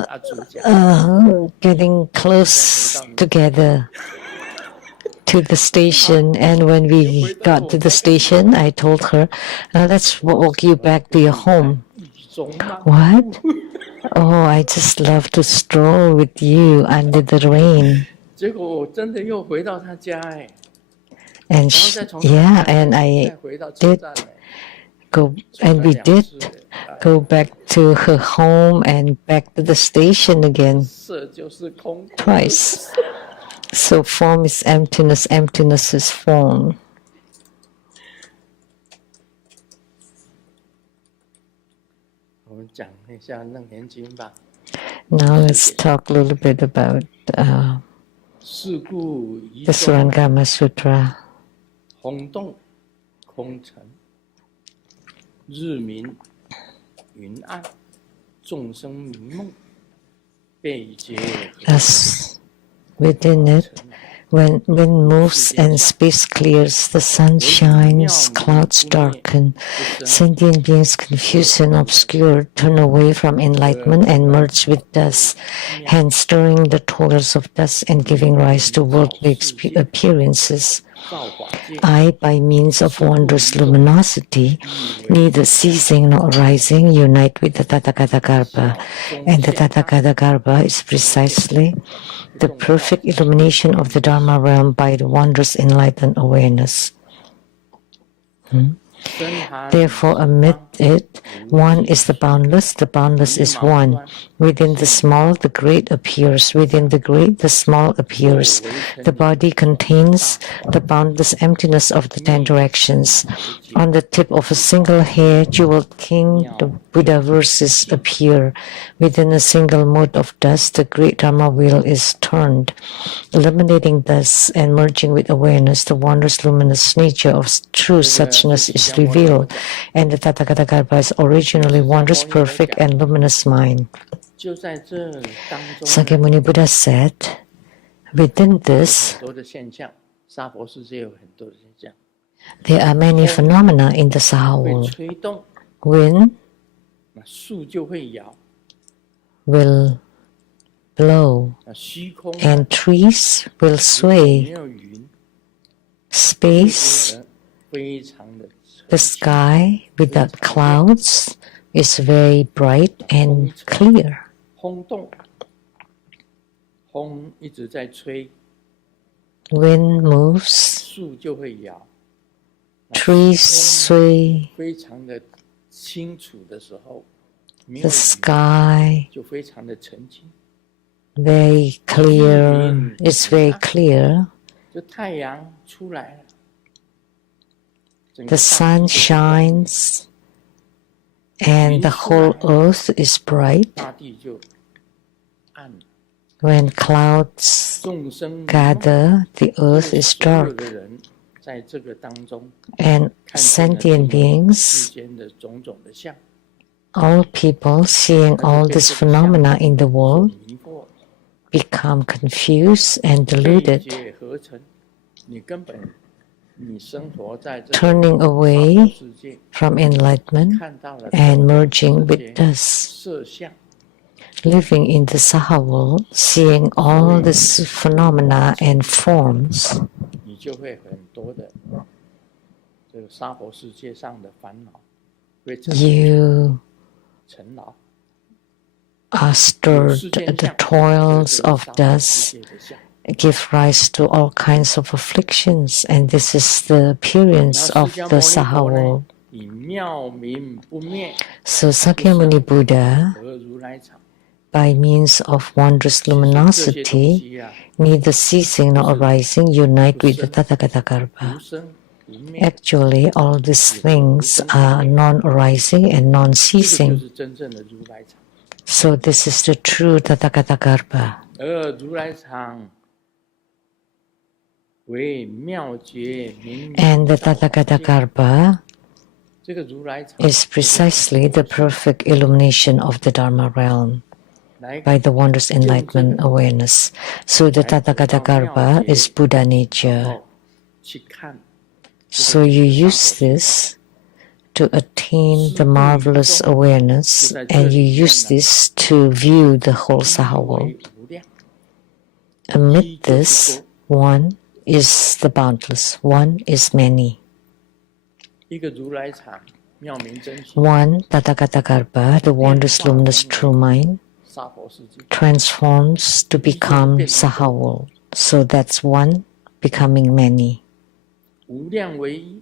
阿祖讲， getting close together to the station. And when we got to the station, I told her, let's walk you back to your home. 雨中吗？ What? Oh, I just love to stroll with you under the rain. 结果我真的又回到他家哎， And 然后再从 yeah, 再 and 再 I 回到车 did 站哎， go, 走 and 了 we 2 did 次哎， go back to her home and back to the station again 色就是空， twice. So form is emptiness, emptiness is form. 我们讲一下《楞严经》吧。 Now let's talk a little bit about 是故一 the 众 Surangama Sutra. 轰动空尘，日明云暗，众生迷梦，被劫合 Thus, within it, when wind moves and space clears, the sun shines, clouds darken, sentient beings confused and obscure turn away from enlightenment and merge with dust, hence stirring the toils of dust and giving rise to worldly appearances. 造法界 I, by means of wondrous luminosity, neither ceasing nor arising, unite with the Tathagata Garbha, and the Tathagata Garbha is precisely the perfect illumination of the Dharma realm by the wondrous enlightened awareness. Therefore, amid it, one is the boundless is one. Within the small, the great appears. Within the great, the small appears. The body contains the boundless emptiness of the 10 directions. On the tip of a single hair, jeweled king, the Buddha verses appear. Within a single mote of dust, the great Dharma wheel is turned. Eliminating dust and merging with awareness, the wondrous luminous nature of true suchness is revealed, and the Tathagata Garbha is originally wondrous, perfect, and luminous mind. 就在这当中 Sakyamuni Buddha said, within 有 this, 很多的现象，娑婆世界有很多的现象， there are many phenomena in the Saha 会 world. 吹动， Wind 那树就会摇， will blow, 那虚空 and trees will 没 sway. 有云， Space, 非常的 the sky without clouds, is very bright and clear. 轰动，风一直在吹， Wind moves, 树就会摇， trees sway, 非常的清楚的时候，没有 the 云 sky 就非常的沉静， very clear, it's very clear. 就太阳出来了，整个 The 大 sun 地就会亮 shines and the whole earth is bright. 大地就暗了， When clouds 众生迷梦 gather, the earth is 所有 dark, 的人在这个当中 and 看见了 sentient 这么 beings, 世间的种种的相， all people seeing all these phenomena in the 所 world 迷惑， become confused and 被 deluded, 解合成，你根本你生活在这个 turning 娑 away 婆世界， from enlightenment 看到了 and 种种 merging 这 with 些 dust. 色相， Living in the Saha world, seeing all these phenomena and forms, 你就会很多的这个娑婆世界上的烦恼会产生 you 尘劳， are stirred, the toils of dust give rise to all kinds of afflictions, and this is the appearance of the Saha world. 以妙明不灭 So Sakyamuni Buddha, 和如来藏， by means of wondrous 这些东 luminosity, 西啊， neither ceasing nor arising, unite with the Tathagata 无 Garbha. 生无灭， Actually, all these things are non-arising and 这个就 non-ceasing. 是真正的如来藏。 So this is the true Tathagata Garbha. 而如来藏为妙觉明明 And the 照法 Tathagata 界 Garbha 这个如来藏 is precisely the perfect illumination of the Dharma realm 来 by the wondrous enlightenment awareness. So the Tathagata Garbha is Buddha nature. 后去看 So you use this to attain the marvelous awareness, and you use this to view the whole Saha 为 world. 无量， Amid this, one is the boundless, one is many. 一个如来藏妙明真心 One, Tathagata Garbha, the wondrous luminous true mind, 娑婆世界， transforms to become Saha. So that's one becoming many. 无量唯一，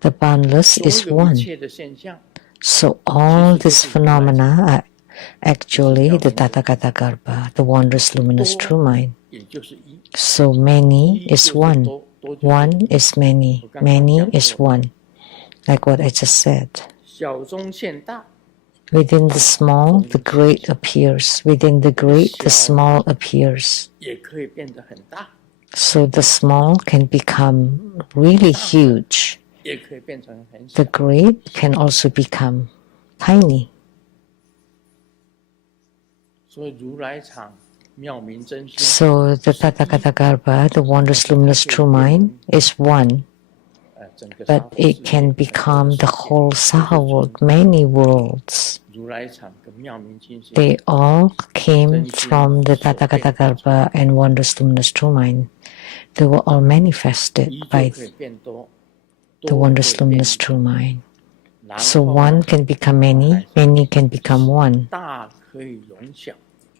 The boundless 所 is 有一 one. 切的现象， So all these phenomena are actually the Tathagata Garbha, the wondrous luminous true mind. 也就是一， So many 一 is 就是 one. 多，多就是 One 一。 is many. Many is one. Like what I just said. 小中现大， Within the small, the great appears. Within the great, the small appears. 也可以变得很大， So the small can become really huge. 也可以变成很小 The。great can also become tiny. 所以如来藏妙明真心， So the Tathagata Garbha, the wondrous luminous true mind, is one, 整个 but it can become the whole Saha world, many worlds. 如来藏跟妙明真心， They all came from the Tathagata Garbha and wondrous luminous true mind. They were all 一 manifested 就 by 可以变多， the 多 wondrous 可以变 luminous true mind. 然 So 后 one can become many, many can become one, 大可以容小，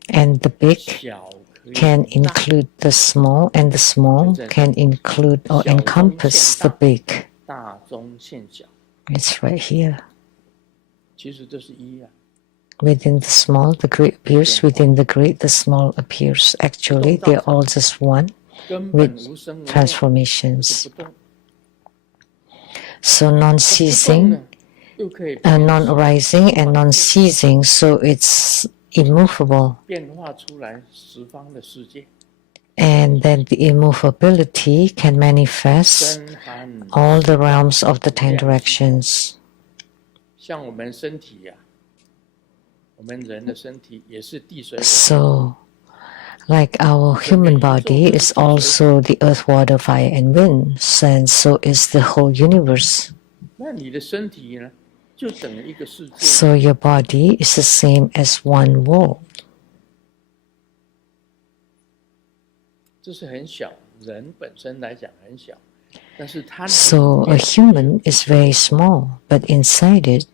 and the big 小可以 can 容大， include the small, and the small can include or encompass the big. 大中现小， It's right here. 其实这是一啊。 Within the small, the great appears. Within the great, the small appears. Actually, they're all just one 根 with 本无生无灭， transformations. 不动， So 不动 non-ceasing, 呢，又可以变 non-arising and non-ceasing. So it's immovable. 变化出来十方的世界， And then the immovability can manifest 深含 all the realms of the 10 directions. 像我们身体呀、我们人的身体也是地水火， So, like our human body is also the earth, water, fire, and wind, and so is the whole universe. 那你的身体呢，就等于一个世界， So your body is the same as one world. 这是很小，人本身来讲很小，但是它 So a human is very small, but inside it,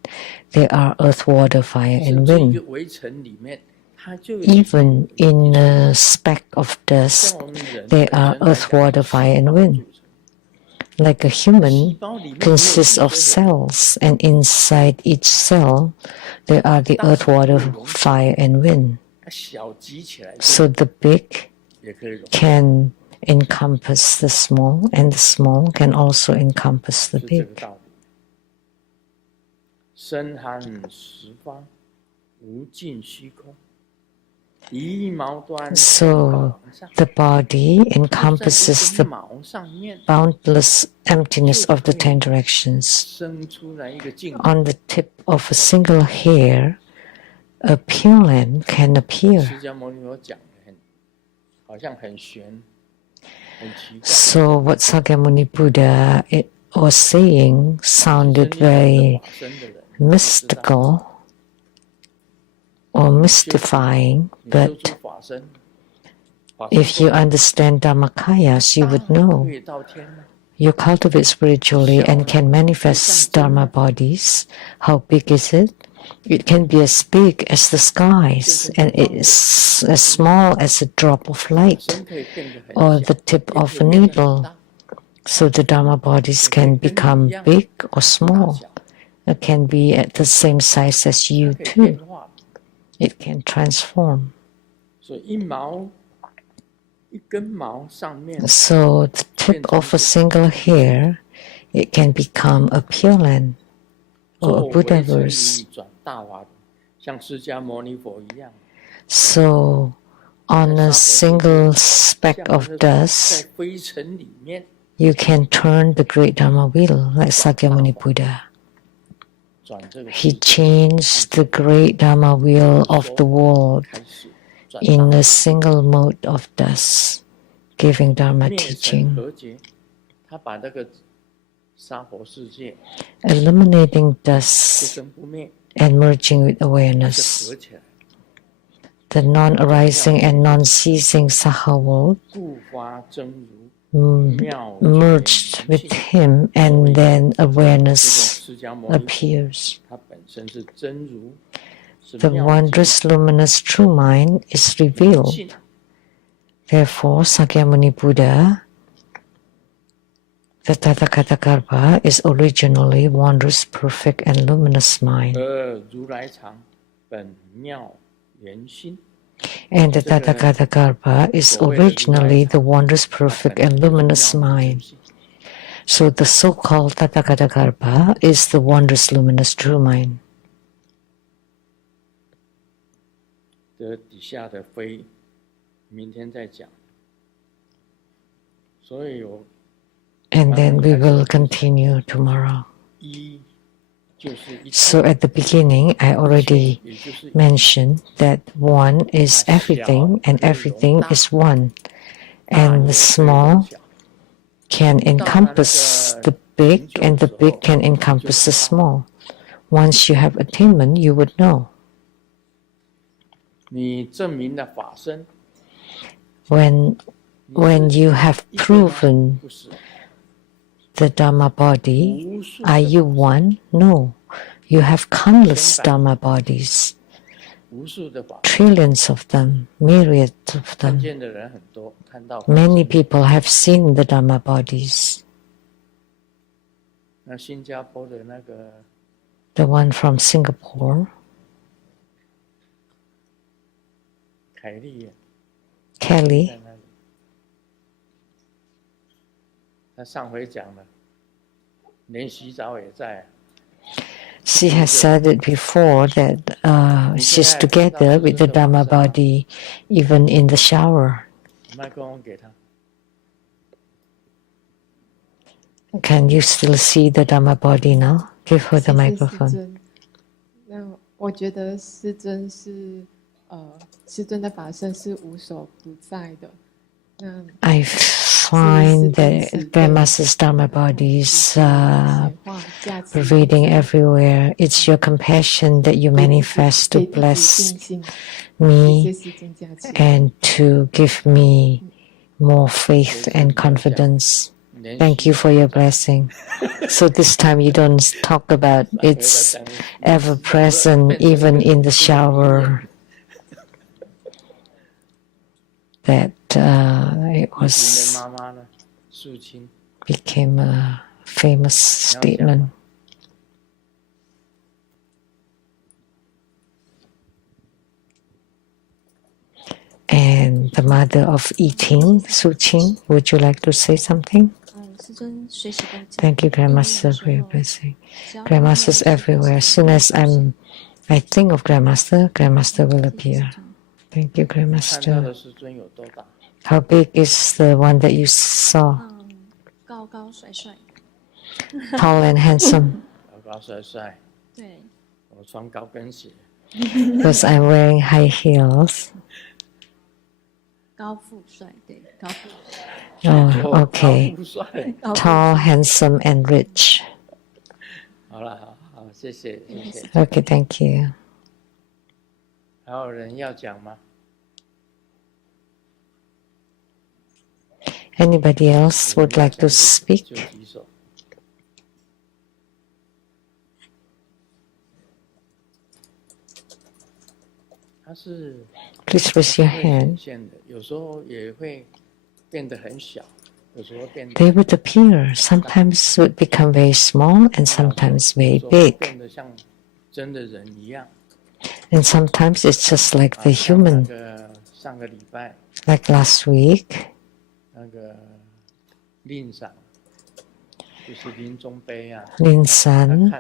there are earth, water, fire, 甚 and 至一 wind. 个围城里面，它就有 Even in a speck of 像 dust, 我们人 there 本 are 身来 earth, 讲 water, 是 fire, and 细胞 wind. 组成 Like a 细 human 胞里面没有地 consists of 水火， cells, and inside each cell, there are the earth, water, fire, and wind. 它小集起来就 So the big 也可以容， can encompass the small, and the small can also encompass the 是这个 big. 道理。深含十方，无尽虚空，一毛端 So the body encompasses 在一根 the 毛上面 boundless emptiness of the 10 directions. 生出来一个净土。 On the tip of a single hair, a pure land can 释 appear. 迦牟尼佛讲的好像很玄，很奇怪。 So what Sakyamuni Buddha was saying sounded 真正 very 的法身的人 mystical or mystifying, 你修 but 出法身，法身 if you understand Dharmakayas, you would 可 know. 以到天了。 You cultivate spiritually and can manifest Dharma bodies. How big is it? It can be as big as the skies, and it is as small as a drop of 法 light 身可以变得很 or 小， the tip 也 of 可 a 以变得很 needle. 大。 So the Dharma bodies can become big or 大 small. 小 It can be at the same size as you 可以变 too. 化， It can transform. 所以一根毛上面 So the tip of a single hair, it can become a Pure Land 作 or a 为真 Buddhaverse. 理转大法，像释迦牟尼佛一样， So on a single speck 像 of 那 dust, 在灰尘里面 you can turn the great Dharma wheel like Sakyamuni Buddha. 转这个 He 世界 changed the great Dharma wheel of the world 开始转 in 大 a single mode of dust, giving Dharma 灭尘 teaching, 和解，他把那个娑婆世界 eliminating 不 dust 生不灭， and merging with 是 awareness. 合起来， The non-arising and non-ceasing Saha world 故发真如， merged with him, and then awareness appears. The wondrous luminous true mind is revealed. Therefore, Sakyamuni Buddha, the Tathagata is originally wondrous, perfect, and luminous mind. And the Tathagata is originally the wondrous, perfect, and luminous mind. So the so-called Tathagata is the wondrous, luminous, true mind. And then we will continue tomorrow. So at the beginning, I already mentioned that one is everything and everything is one. And the small can encompass the big and the big can encompass the small. Once you have attainment, you would know. When you have proven the Dhamma body, are you one? No. You have countless Dhamma bodies, trillions of them, myriads of them. Many people have seen the Dhamma bodies. The one from Singapore, Kelly, she has said it before that she's together with the Dhamma body even in the shower. Can you still see the Dhamma body now? Give her the microphone. 我觉得师尊是师尊的法身是无所不在的。I find that Grandmaster's Dharma body is pervading everywhere. It's your compassion that you manifest to bless me and to give me more faith and confidence. Thank you for your blessing. So this time you don't talk about it's ever present even in the shower. That it became a famous statement. And the mother of eating, Su Qing, would you like to say something? Thank you, Grandmaster, for your blessing. Grandmaster's everywhere. As soon as I think of Grandmaster, Grandmaster will appear. Thank you, Grandmaster. How big is the one that you saw? Tall and handsome. Because I'm wearing high heels. Oh, okay. Tall, handsome, and rich. Okay, thank you. Anybody else would like to speak? Please raise your hand. They would appear. Sometimes would become very small and sometimes very big. And sometimes it's just like the human. Like last week, Lin San,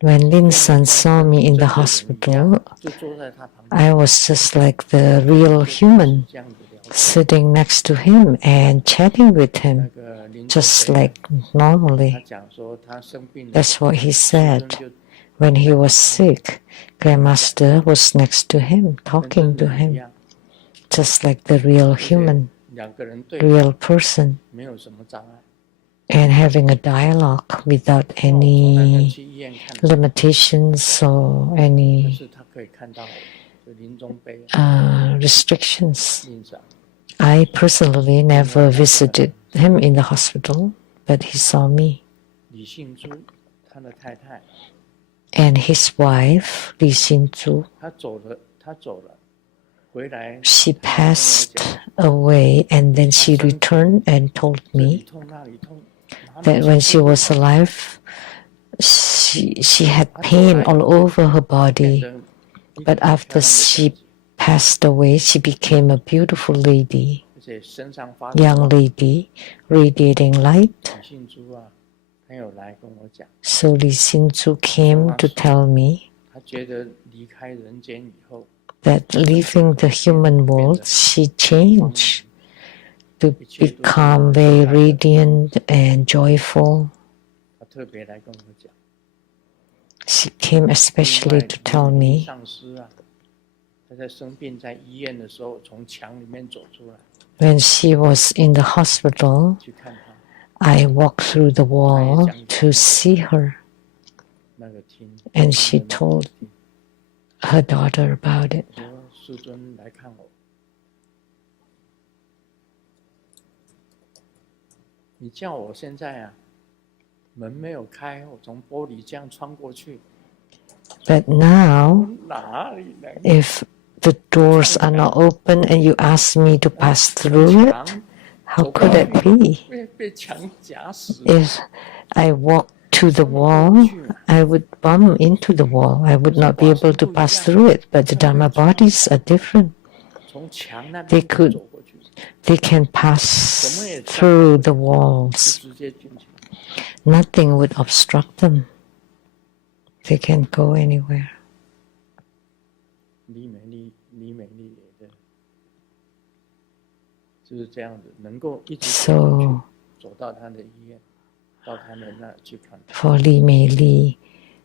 when Lin San saw me in the hospital, I was just like the real human, sitting next to him and chatting with him, just like normally. That's what he said. When he was sick, Grandmaster was next to him, talking to him, just like the real human, real person, and having a dialogue without any limitations or any restrictions. I personally never visited him in the hospital, but he saw me. 李信珠他的太太 And his wife, Li Xinzhu, 她走了，回来 she 她跟我讲 passed away, and then she returned and told 这里 me 痛那里痛，妈妈 that when she was alive, she had pain all over her 变 body. 得一个 But 很 after 漂亮的小 she 姐 passed away, she became a beautiful lady, 而且身上发 young lady, radiating light. 李信珠啊，朋友来跟我讲， So Li Xinzhu came to tell me 她觉得离开人间以后， that leaving the human world, she changed to become very radiant and joyful. 她特别来跟我讲。 She came especially to tell 另外 me 上师啊，她在生病在医院的时候，从墙里面走出来 when she was in the hospital, 去看她， I walked through the wall to see her, 那个听， and she told her daughter about it. 说师尊来看我，你叫我现在啊，门没有开，我从玻璃这样穿过去， But now, 哪里能？ if the doors are not open and you ask me to pass through it, 墙 how could it be? 被墙夹死， If I walk to the wall, I would bump into the wall. I would not be able to pass through it. But the Dharma bodies are different. 从墙那 They 边 could 走过去， They can pass through the walls. 就直接进去。 Nothing would obstruct them. They can go anywhere. 李美丽也的，就是这样子，能够一直走进去， So 走到他的医院，到他们那去看他。 for Li Mei Li,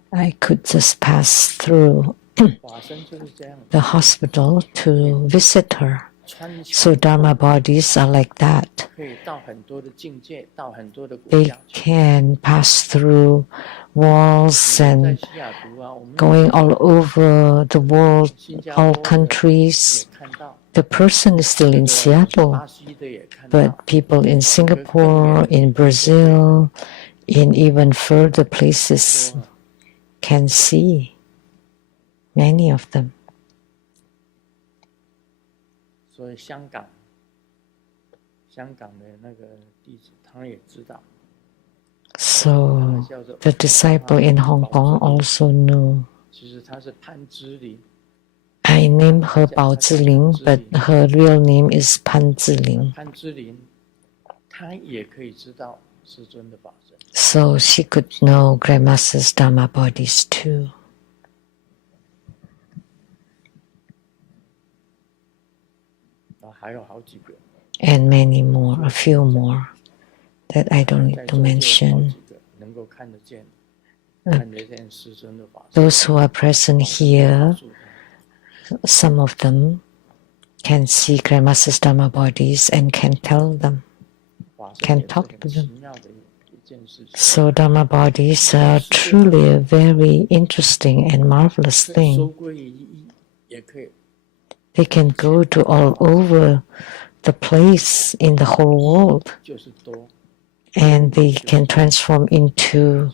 I could just pass through 法身就是这样， the hospital to visit her. 穿 So 墙 Dharma bodies are like that. 可以到很多的境界，到很多的国 They 家去。 can pass through walls 在 and 西雅图啊，我们 going all over the world, 新加 all 坡的 countries. 也看到， The person is still in 巴 Seattle, 西的也看到 but，people in Singapore, in Brazil, in even further places 说 can see many of them. 所以香港的那个弟子，他也知道， So the disciple in Hong Kong also knew. 其实他是潘之林。 I named her Bao Ziling, but her real name is Pan Ziling. 潘之林，他也可以知道师尊的法身。 So she could know Grandmaster's Dharma bodies too. 还有好几个， And many more, a few more that I don't need 在 to 座就有好 mention. 几个能够看得见师尊的法身。 Those who are present here, 告诉他 some of them can see Grandmaster's Dharma bodies and can tell them, 法身 can 也是 talk 很 to 奇 them. 妙的一件事情。 So Dharma bodies are truly a very interesting and marvelous 可以收 thing. 归于一，也可以 They can go to all over the place in the whole world, 就是多， and they can transform into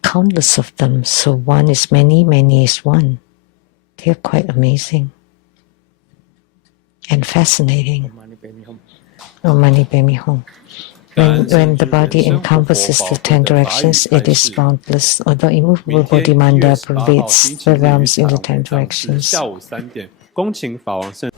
countless of them. So one is many, many is one. They're quite amazing and fascinating. 我们那边有 Om Mani Padme Hum. When the body encompasses the 10 directions, it is boundless, although immovable 明天 body 1月 manda 18号 pervades 星期 the 日 realms 语 in the 场 10 会场是 directions. 下午3点，恭请法王圣